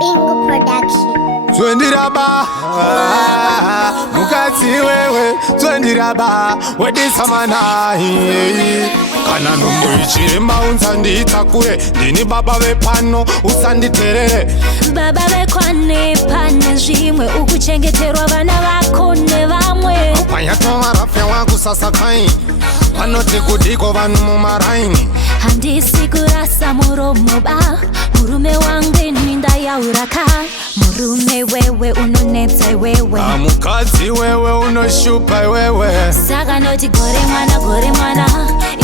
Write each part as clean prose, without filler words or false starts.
Bingo Production. Twendiraba, mukati wewe, twendiraba, wedisamana. Kana numuichirima unzandita kure, ndini baba vepano usanditerere. Baba vekwane pane zvimwe ukuchengeterwa vana vako nevamwe. Panyatova rafya wangu sasa kai, panoti kudiko vanhu mumaraini. Handisi kurasa muromo ba, murume wangu ndayauraka. Murume wewe unonetsa wewe, mukadzi wewe unoshupa wewe. Saka noti gore mwana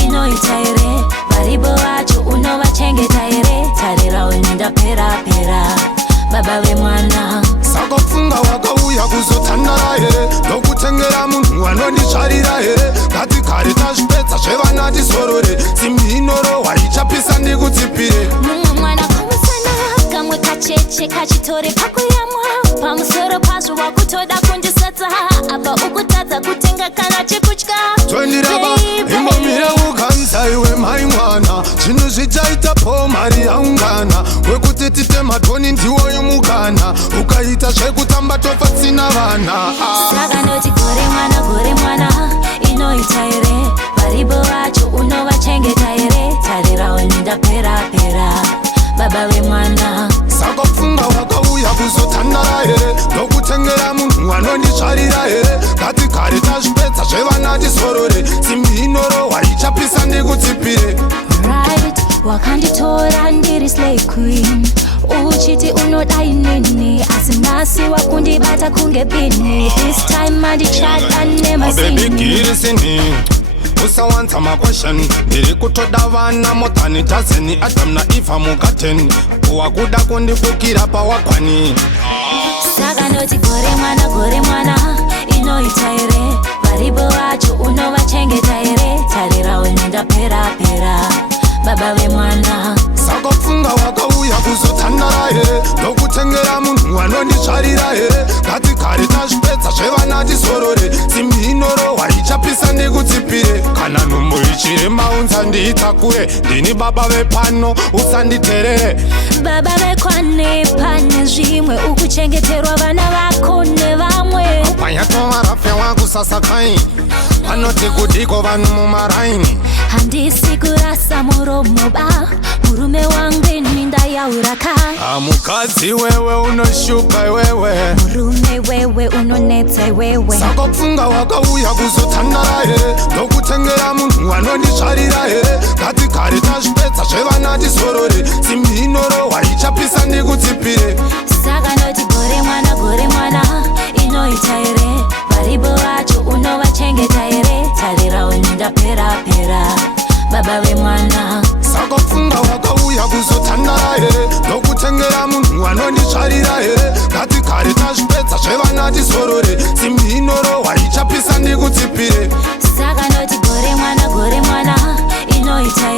inoita ere, varibo vacho unovachengeta ere. Tarira uninda pera baba vemwana. Saka pfunga wakauya kuzotandara here, ndokutengera munhu anonditsvarira here. Ngati kare tazvipedza zvevana tisorore, simbi inorohwa ichapisa ndikudzipire. Mumwe mwana kumusana, kamwe kacheche kachitore pakuyamwa. Pamusoro pazvo wakutoda kundisadza, apa ukutadza kutenga kana chekutya. Twendiraba, ingomira ukanza iwe mai mwana, zvinhu zvichaita po mari yaungana. Wekuti tite matoni ndiwoyo mukana, ukaita zvekutamba tofa tsina vana. Saka noti gore mwana inoita ere, varibo vacho unovachengeta ere. Tarira uninda pera baba vemwana. Saka pfunga wakauya kuzotandara here, ndokutengera munhu anonditsvarira here. Ngati kare tazvipedza zvevana tisorore, simbi inorohwa ichapisa ndikudzipire. Right, wakanditora ndiri slave queen, uchiti unodai nini, asi nhasi wakundibata kunge bini. This time mandichada nemasini. Baby girisini, usawanza makwesheni, ndiri kutoda vana motani tazeni. Adam na Eva mugateni, wakuda kundifukira pawakwani. Saka noti gore mwana inoita ere, varibo vacho unovachengeta ere. Tarira uninda pera baba vemwana. Saka pfunga wakauya kuzotandara here, ndokutengera munhu anonditsvarira here. Ngati kare tazvipedza zvevana tisorore, simbi inorohwa ichapisa ndikudzipire. Kana nhumbu ichirema unzandita kure, ndini baba vepano usanditerere. Baba vekwane pane zvimwe ukuchengeterwa vana vako nevamwe. Panyatova rafya wangu sasa kai, panoti kudiko vanhu mumaraini. Handisi kurasa muromo ba, murume wangu ndayauraka. Mukadzi wewe unoshupa wewe, murume wewe unonetsa wewe. Saka pfunga wakauya kuzotandara here, ndokutengera munhu anonditsvarira here. Ngati kare tazvipedza zvevana tisorore, simbi inorohwa ichapisa ndikudzipire. Saka noti gore mwana inoita ere, varibo vacho unovachengeta ere. Tarira uninda pera baba vemwana. Saka pfunga wakauya kuzotandara here, ndokutengera munhu anonditsvarira here. Ngati kare tazvipedza zvevana tisorore, simbi inorohwa ichapisa ndikudzipire. Saka noti gore mwana inoita